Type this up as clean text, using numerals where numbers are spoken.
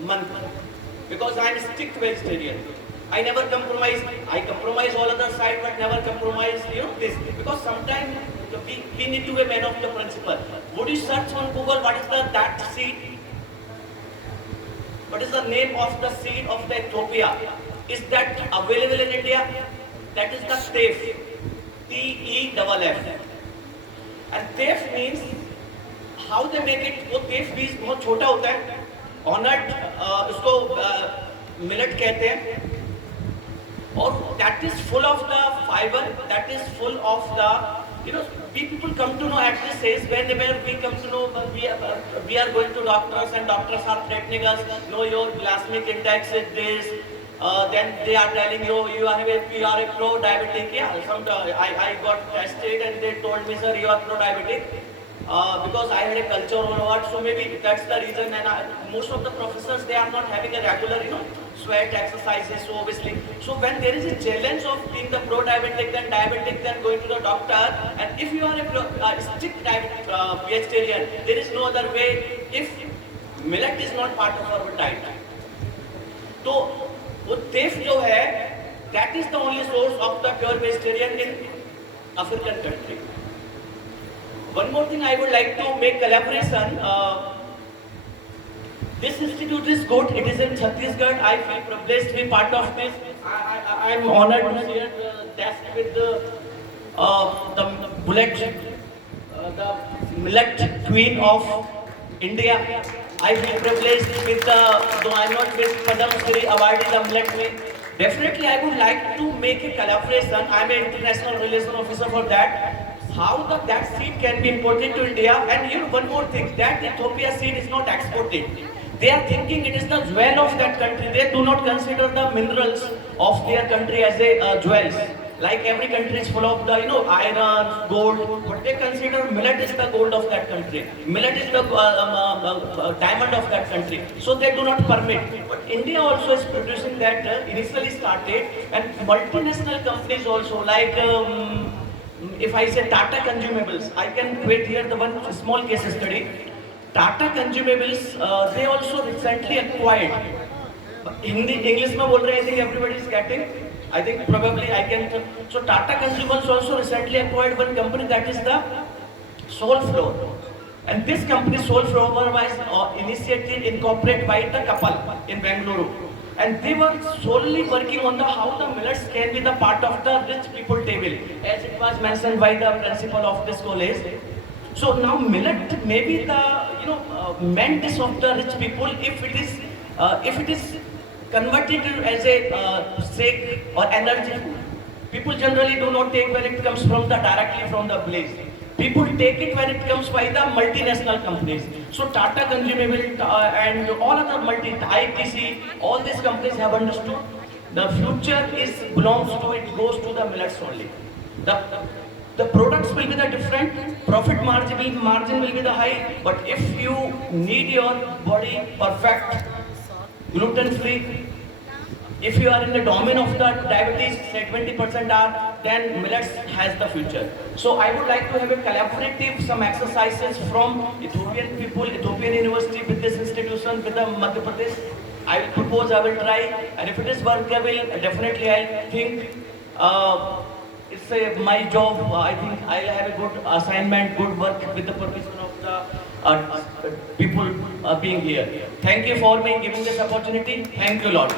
month because I am strict vegetarian. I never compromise. I compromise all other side, but never compromise, this. Because sometimes we need to be man of the principle. Would you search on Google what is that seed? What is the name of the seed of the Ethiopia? Is that available in India? That is the teff. TEFF. And teff means how they make it. वो teff बीज बहुत छोटा होता है. ऑनट उसको millet कहते हैं. और that is full of the fiber, that is full of the, people come to know at this age, whenever we come to know, we are going to doctors and doctors are threatening us, no, your glycemic index is this, then they are telling you are a pro-diabetic. Yeah, I got tested and they told me, sir, you are pro-diabetic. Because I had a culture or what, so maybe that's the reason. And most of the professors, they are not having a regular, sweat exercises. So obviously, so when there is a challenge of being the pro-diabetic, then diabetic, then going to the doctor, and if you are a strict vegetarian, there is no other way. If millet is not part of our diet, तो वो teff जो है, that is the only source of the pure vegetarian in African country. One more thing I would like to make collaboration. This institute is good. It is in Chhattisgarh. I feel privileged to be part of this. I am honored to share the desk with the millet queen of India. I feel privileged with though I am not with Padam Shri awardee, the millet queen. Definitely, I would like to make a collaboration. I am an international relation officer for that. How that seed can be imported to India. And one more thing, that Ethiopia seed is not exported. They are thinking it is the jewel of that country. They do not consider the minerals of their country as a jewels. Like every country is full of the iron, gold, but they consider millet is the gold of that country. Millet is the diamond of that country. So they do not permit. But India also is producing that initially started, and multinational companies also like. If I say Tata Consumables, I can quote here the one small case study. Tata Consumables, they also recently acquired. English में बोल रहे हैं, I think everybody is getting. I think probably I can. So Tata Consumables also recently acquired one company, that is the Soulflow. And this company Soulflow was initiated, incorporated by the couple in Bengaluru. And they were solely working on how the millets can be the part of the rich people table, as it was mentioned by the principal of this college. So now millet may be the main dish of the rich people if it is converted as a shake or energy food. People generally do not take when it comes directly from the village. People take it when it comes by the multinational companies. So Tata Consumable and all other ITC, all these companies have understood the future belongs to it, goes to the millets only. The products will be the different, profit margin will be the high, but if you need your body perfect, gluten free, if you are in the domain of the diabetes, say 20% are, then millets has the future. So I would like to have a collaborative, some exercises from Ethiopian people, Ethiopian University with this institution, with the Madhya Pradesh. I will propose, I will try, and if it is workable, definitely I think it's my job. I think I'll have a good assignment, good work with the permission of the people being here. Thank you for me giving this opportunity. Thank you, Lord.